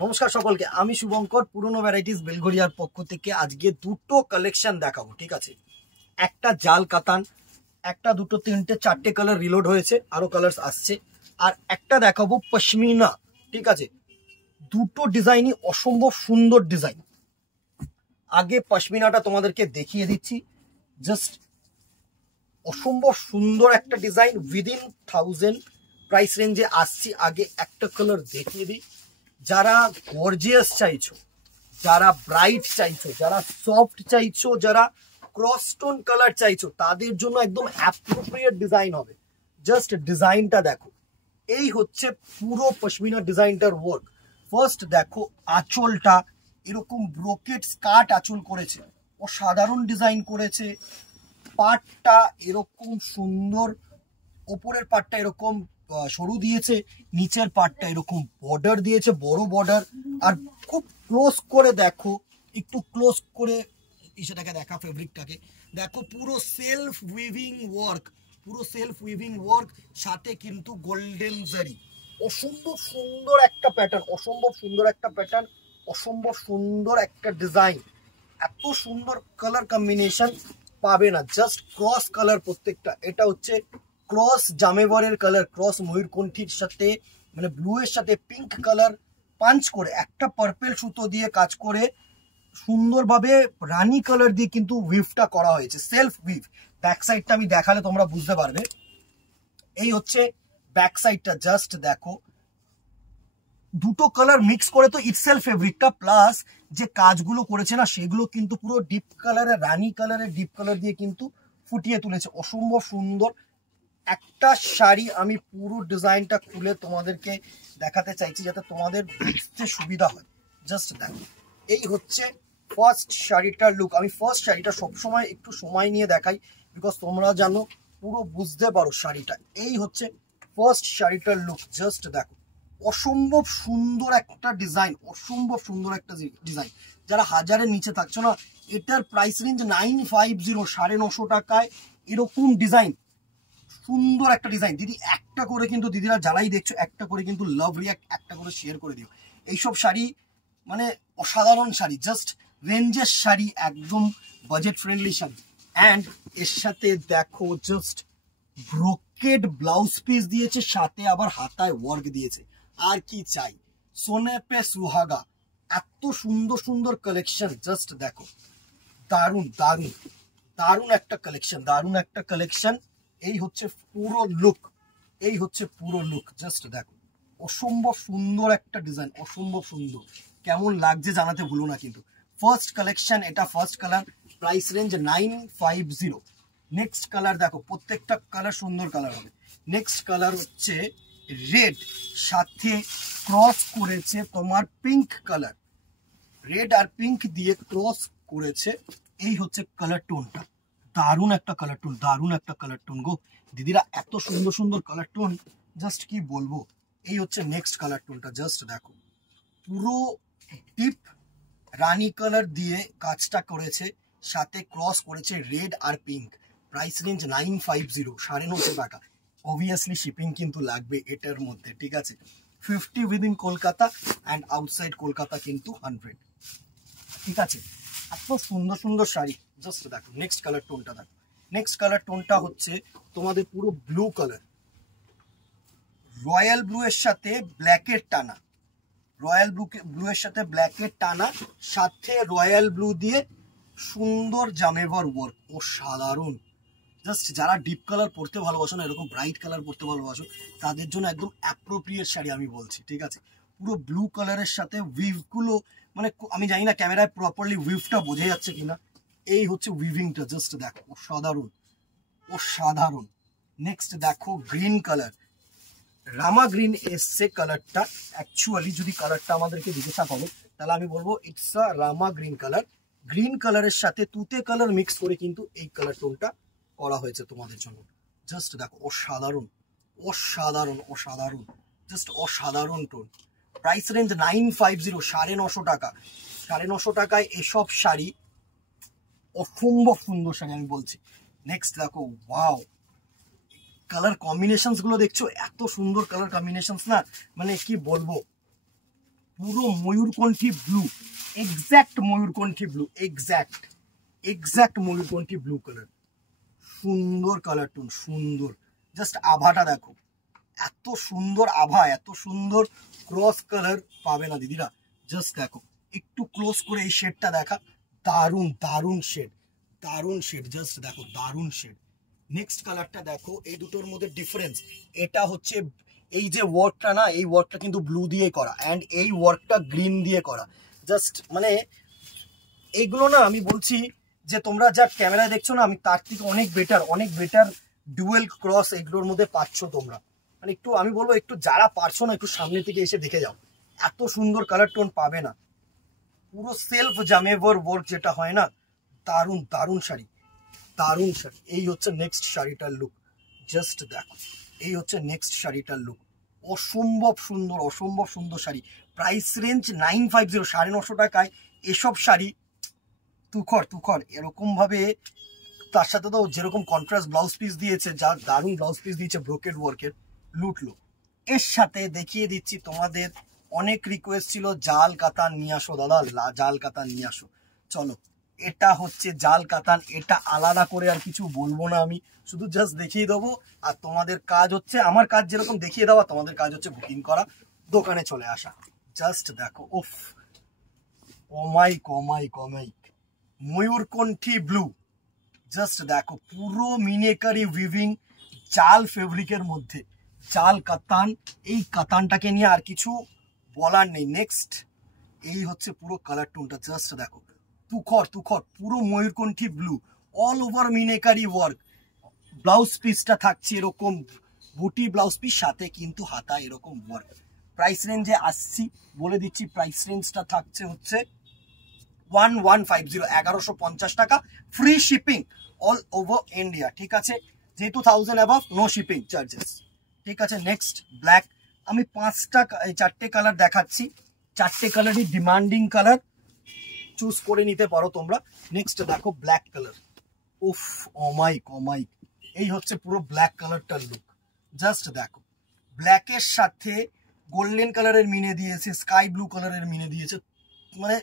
নমস্কার সকলকে, আমি শুভঙ্কর পুরনো ভ্যারাইটিস বেলঘড়িয়ার পক্ষ থেকে আজকে দুটো কালেকশন দেখাবো। ঠিক আছে, একটা জাল কাতান, একটা দুটো তিনটে চারটে কালার রিলোড হয়েছে, আরো কালার আসছে। আর একটা দেখাবো পশমিনা। ঠিক আছে, দুটো ডিজাইনই অসম্ভব সুন্দর ডিজাইন। আগে পশমিনাটা তোমাদেরকে দেখিয়ে দিচ্ছি। জাস্ট অসম্ভব সুন্দর একটা ডিজাইন, উইদিন 1000 প্রাইস রেঞ্জে আসছি। আগে একটা কালার দেখিয়ে দিই। যারা গর্জিয়াস চাইছো, যারা ব্রাইট চাইছো, যারা সফট চাইছো, যারা ক্রসটোন কালার চাইছো, তাদের জন্য একদম অ্যাপ্রোপ্রিয়েট ডিজাইন হবে। জাস্ট ডিজাইনটা দেখো, এই হচ্ছে পুরো পশমিনা ডিজাইনটার ওয়ার্ক। ফার্স্ট দেখো আঁচলটা, এরকম ব্রোকেট স্কার্ট আঁচল করেছে, অসাধারণ ডিজাইন করেছে। পাটটা এরকম সুন্দর, ওপরের পাটটা এরকম সরু দিয়েছে, নিচের পাটটা এরকম বর্ডার দিয়েছে, বড় বর্ডার। আর খুব ক্লোজ করে দেখো, একটু ক্লোজ করে সেটাকে দেখা, ফেব্রিকটাকে দেখো, পুরো সেলফ উইভিং ওয়ার্ক, পুরো সেলফ উইভিং ওয়ার্ক, সাথে কিন্তু গোল্ডেন জারি। অসম্ভব সুন্দর একটা প্যাটার্ন, অসম্ভব সুন্দর একটা প্যাটার্ন, অসম্ভব সুন্দর একটা ডিজাইন। এত সুন্দর কালার কম্বিনেশন পাবে না, জাস্ট ক্রস কালার প্রত্যেকটা। এটা হচ্ছে ক্রস জামেবরের কালার, ক্রস ময়ূরকণ্ঠীর সাথে মানে ব্লু এর সাথে পিঙ্ক কালার পাঞ্চ করে, একটা পার্পেল সুতো দিয়ে কাজ করে সুন্দরভাবে রানী কালার দিয়ে কিন্তু উইভটা করা হয়েছে, সেলফ উইভ। ব্যাক সাইডটা আমি দেখালে তোমরা বুঝতে পারবে। এই হচ্ছে ব্যাক সাইডটা, জাস্ট দেখো, দুটো কালার মিক্স করে তো ইটসেলফ ফেব্রিকটা, প্লাস যে কাজগুলো করেছে না সেগুলো কিন্তু পুরো ডিপ কালারের, রানী কালারের ডিপ কালার দিয়ে কিন্তু ফুটিয়ে তুলেছে। অসম্ভব সুন্দর একটা শাড়ি। আমি পুরো ডিজাইনটা খুলে তোমাদেরকে দেখাতে চাইছি যাতে তোমাদের বুঝতে সুবিধা হয়। জাস্ট দেখো, এই হচ্ছে ফার্স্ট শাড়িটার লুক। আমি ফার্স্ট শাড়িটা সবসময় একটু সময় নিয়ে দেখাই, বিকজ তোমরা জানো পুরো বুঝতে পারো শাড়িটা। এই হচ্ছে ফার্স্ট শাড়িটার লুক, জাস্ট দেখো, অসম্ভব সুন্দর একটা ডিজাইন, অসম্ভব সুন্দর একটা ডিজাইন। যারা হাজারের নিচে থাকছো না, এটার প্রাইস রেঞ্জ 950, 950 টাকায় এরকম ডিজাইন, সুন্দর একটা ডিজাইন। দিদি একটা করে কিন্তু, দিদিরা যারাই দেখছো, একটা করে কিন্তু লাভ রিয়াক্ট একটা করে শেয়ার করে দিও। এইসব শাড়ি মানে অসাধারণ শাড়ি, জাস্ট রেঞ্জের শাড়ি, একদম বাজেট ফ্রেন্ডলি শাড়ি। অ্যান্ড এর সাথে দেখো জাস্ট ব্রোকেড ব্লাউজ পিস দিয়েছে, সাথে আবার হাতায় ওয়ার্ক দিয়েছে। আর কি চাই, সোনে পে সুহাগা। এত সুন্দর সুন্দর কালেকশন, জাস্ট দেখো, দারুণ দারুণ দারুণ একটা কালেকশন, দারুণ একটা কালেকশন। এই হচ্ছে পুরো লুক, এই হচ্ছে পুরো লুক, জাস্ট দেখো, অসম্ভব সুন্দর একটা ডিজাইন, অসম্ভব সুন্দর। কেমন লাগছে জানাতে ভুলো না কিন্তু। ফার্স্ট কালেকশন এটা, first colour, price range 950। Next colour দেখো, প্রত্যেকটা কালার সুন্দর কালার হবে। নেক্সট কালার হচ্ছে রেড, সাথে ক্রস করেছে তোমার পিঙ্ক কালার, রেড আর পিঙ্ক দিয়ে ক্রস করেছে। এই হচ্ছে কালার টোনটা, দারুণ একটা কালার টোন, দারুণ একটা কালার টোন গো দিদিরা, এত সুন্দর সুন্দর কালার টোন, জাস্ট কি বলবো। এই হচ্ছে নেক্সট কালার টোনটা, জাস্ট দেখো, পুরো ডিপ রানী কালার দিয়ে কাজটা করেছে, সাথে ক্রস করেছে রেড আর পিঙ্ক। প্রাইস রেঞ্জ 950, 950 টাকা। অবভিয়াসলি শিপিং কিন্তু লাগবে এটার মধ্যে, ঠিক আছে। 50 within Kolkata and outside Kolkata কিন্তু 100, ঠিক আছে। এত সুন্দর সুন্দর শাড়ি, জাস্ট দেখো। নেক্সট কালার টোনটা দেখো, নেক্সট কালার টোনটা হচ্ছে তোমাদের পুরো ব্লু কালার, রয়্যাল ব্লু এর সাথে ব্ল্যাকের টানা, রয়্যাল ব্লু এর সাথে ব্ল্যাকের টানা, সাথে রয়্যাল ব্লু দিয়ে সুন্দর জামেভার ওয়ার্ক, ও সাধারণ। জাস্ট যারা ডিপ কালার পরতে ভালোবাসো না, এরকম ব্রাইট কালার পরতে ভালোবাসো, তাদের জন্য একদম অ্যাপ্রোপ্রিয়েট শাড়ি আমি বলছি, ঠিক আছে। পুরো ব্লু কালারের সাথে উইভগুলো, মানে আমি জানি না ক্যামেরায় প্রপারলি উইভটা বোঝা যাচ্ছে কিনা। এই হচ্ছে উইভিংটা, জাস্ট দেখো, অসাধারণ অসাধারণ। নেক্সট দেখো গ্রিন কালার, রামা গ্রিন এসছে কালারটা। অ্যাকচুয়ালি যদি কালারটা আমাদেরকে জিজ্ঞাসা করো, তাহলে আমি বলবো it's a Rama green colour. Green কালারের সাথে তুতে কালার মিক্স করে কিন্তু এই কালার টোনটা করা হয়েছে তোমাদের জন্য। জাস্ট দেখো, অসাধারণ অসাধারণ অসাধারণ, জাস্ট অসাধারণ টোন। প্রাইস রেঞ্জ 950, 950 টাকা। 950 টাকায় এসব শাড়ি, অসম্ভব সুন্দর শাড়ি আমি বলছি। নেক্সট দেখো, ওয়াও, কালার কম্বিনেশনস গুলো দেখছো, এত সুন্দর কালার কম্বিনেশনস না, মানে কি বলবো। পুরো ময়ূরকণ্ঠী ব্লু, এক্স্যাক্ট ময়ূরকণ্ঠী ব্লু, এক্স্যাক্ট ময়ূরকণ্ঠী ব্লু কালার। সুন্দর কালার টোন, সুন্দর। জাস্ট আভাটা দেখো, এত সুন্দর আভা, এত সুন্দর ক্রস কালার পাবে না দিদিরা। জাস্ট দেখো, একটু ক্লোজ করে এই শেডটা দেখা, দারুণ দারুণ শেড, দারুণ শেড। জাস্ট দেখো, দারুণ শেড। নেক্সট কালারটা দেখো, এই দুটোর মধ্যে ডিফারেন্স। এটা হচ্ছে এই যে ওয়ার্কটা না, এই ওয়ার্কটা কিন্তু ব্লু দিয়ে করা, অ্যান্ড এই ওয়ার্কটা গ্রিন দিয়ে করা। জাস্ট মানে এইগুলো না, আমি বলছি যে তোমরা যা ক্যামেরায় দেখছো না, আমি তার থেকে অনেক বেটার ডুয়েল ক্রস এগুলোর মধ্যে পাচ্ছ তোমরা। মানে একটু আমি বলবো, একটু যারা পারছো না, একটু সামনে থেকে এসে দেখে যাও, এত সুন্দর কালার টোন পাবে না। পুরো সেলফ জামেভার ওয়ার্ক যেটা হয় না, দারুণ দারুণ শাড়ি, দারুণ শাড়ি। এই হচ্ছে নেক্সট শাড়িটার লুক। জাস্ট দেখো, এই হচ্ছে নেক্সট শাড়িটার লুক। অসম্ভব সুন্দর শাড়ি। প্রাইস রেঞ্জ 950, 950 টাকায় এসব শাড়ি তুখর এরকম ভাবে। তার সাথে তো যেরকম কন্ট্রাস্ট ব্লাউজ পিস দিয়েছে, যা দারুণ ব্লাউজ পিস দিয়েছে ব্রোকেড ওয়ার্কের, লুটলো। এর সাথে দেখিয়ে দিচ্ছি তোমাদের, অনেক রিকোয়েস্ট ছিল জাল কাতান নিয়ে আসো দাদা, জাল কাতান নিয়ে আসো। চলো, এটা হচ্ছে জাল কাতান। এটা আলাদা করে আর কিছু বলবো না, আমি শুধু জাস্ট দেখিয়ে দেবো। আর তোমাদের কাজ হচ্ছে, আমার কাজ যেরকম দেখিয়ে দেওয়া, তোমাদের কাজ হচ্ছে বুকিং করা, দোকানে চলে আসা। জাস্ট দেখো, উফ, অমাইক ময়ূরকণ্ঠী ব্লু। জাস্ট দেখো, পুরো মিনেকারি উইভিং, জাল ফেব্রিকের মধ্যে, জাল কাতান। এই কাতানটাকে নিয়ে আর কিছু বলার নেই। নেক্সট, এই হচ্ছে পুরো কালার টোনটা। জাস্ট দেখো, তুখর পুরো ময়ূরকণ্ঠী blue, all over meenakari work. Blouse পিসটা থাকছে এরকম বুটি ব্লাউজ পিস, সাথে কিন্তু হাতা এরকম ওয়ার্ক। প্রাইস রেঞ্জে আসছি, বলে দিচ্ছি, প্রাইস রেঞ্জটা থাকছে হচ্ছে 1150, 1150 টাকা, free shipping all over India. ঠিক আছে, যেহেতু 1000 অ্যাবাভ, নো শিপিং চার্জেস। ঠিক আছে, নেক্সট ব্ল্যাক। আমি 4টে কালার দেখাচ্ছি, 4টে কালারই ডিমান্ডিং কালার, চুজ করে নিতে পারো তোমরা। নেক্সট দেখো, ব্ল্যাক কালার। উফ, অমাইক। এই হচ্ছে পুরো ব্ল্যাক কালারটার লুক। জাস্ট দেখো, ব্ল্যাকের সাথে গোল্ডেন কালারের মিনে দিয়েছে, স্কাই ব্লু কালারের মিনে দিয়েছে, মানে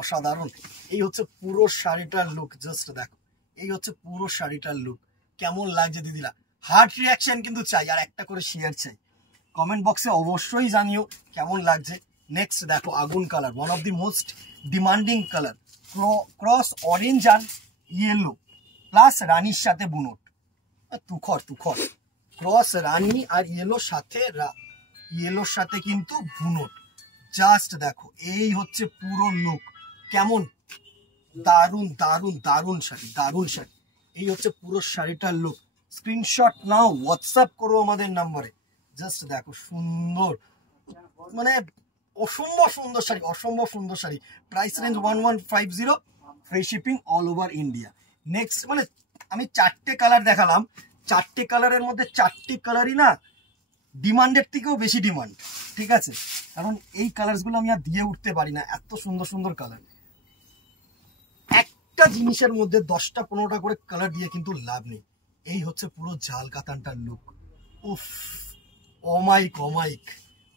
অসাধারণ। এই হচ্ছে পুরো শাড়িটার লুক। জাস্ট দেখো, এই হচ্ছে পুরো শাড়িটার লুক। কেমন লাগছে দিদিরা? হার্ট রিয়াকশন কিন্তু চাই, আর একটা করে শেয়ার চাই। কমেন্ট বক্সে অবশ্যই জানিও কেমন লাগছে। নেক্সট দেখো, আগুন colour, one of the most demanding colour, cross orange আর ইয়েলো প্লাস রানীর সাথে বুনোট। তুখর ক্রস রানী আর ইয়েলোর সাথে কিন্তু বুনোট। জাস্ট দেখো, এই হচ্ছে পুরো লুক। কেমন দারুণ শাড়ি। এই হচ্ছে পুরো শাড়িটার লুক। স্ক্রিনশট নাও, হোয়াটসঅ্যাপ করো আমাদের নাম্বারে। জাস্ট দেখো, সুন্দর, মানে অসম্ভব সুন্দর sari. Price range 1150, free shipping all over India. Next, মানে আমি 4টে কালার দেখালাম, 4টে কালারের মধ্যে 4টি কালারই না ডিমান্ডের থেকেও বেশি ডিমান্ড। ঠিক আছে, কারণ এই কালারগুলো আমি আর দিয়ে উঠতে পারি না, এত সুন্দর কালার। একটা জিনিসের মধ্যে 10টা 15টা করে কালার দিয়ে কিন্তু লাভ নেই। এই হচ্ছে পুরো জাল কাতানটার লুক। উফ,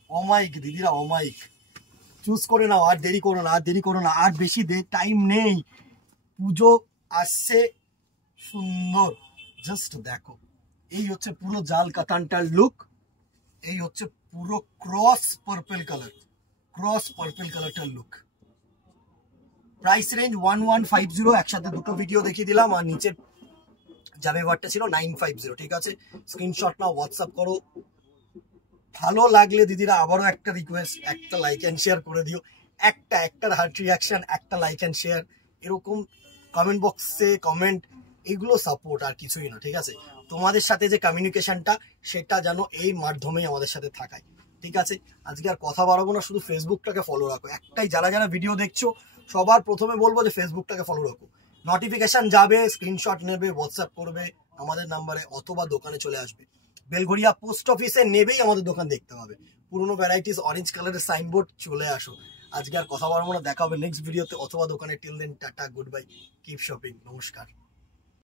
অমাইক দিদিরা, অমাইক। চুজ করে নাও, আর দেরি করো না, আর বেশি টাইম নেই, পুজো আসছে। সুন্দর, জাস্ট দেখো, এই হচ্ছে পুরো জাল কাতানটার লুক। এই হচ্ছে পুরো ক্রস পার্পল কালারটার লুক। প্রাইস রেঞ্জ 1150, একসাথে দুটো ভিডিও দেখিয়ে দিলাম, আর নিচের জামেভারটা ছিল 950। ঠিক আছে, স্ক্রিনশট নাও, হোয়াটসঅ্যাপ করো। ভালো লাগলে দিদিরা আবারও একটা রিকোয়েস্ট, একটা লাইক অ্যান্ড শেয়ার করে দিও। একটার হার্ট রিয়াকশন, একটা লাইক অ্যান্ড শেয়ার, এরকম কমেন্ট বক্সে কমেন্ট, এগুলো সাপোর্ট, আর কিছুই না। ঠিক আছে, তোমাদের সাথে যে কমিউনিকেশনটা, সেটা যেন এই মাধ্যমেই আমাদের সাথে থাকায়। ঠিক আছে, আজকে আর কথা বাড়াবো না, শুধু ফেসবুকটাকে ফলো রাখো। একটাই, যারা ভিডিও দেখছো, সবার প্রথমে বলবো যে ফেসবুকটাকে ফলো রাখো। নোটিফিকেশন যাবে, স্ক্রিনশট নেবে, হোয়াটসঅ্যাপ করবে আমাদের নাম্বারে, অথবা দোকানে চলে আসবে। বেলঘড়িয়া পোস্ট অফিসে নেবেই আমাদের দোকান দেখতে হবে। পুরোনো ভ্যারাইটিস, অরেঞ্জ কালারের সাইনবোর্ড, চলে আসো। আজকে আর কথা বাড়াবো না, দেখা হবে নেক্সট ভিডিওতে অথবা দোকানে। Till then, tata, good bye, keep shopping, নমস্কার।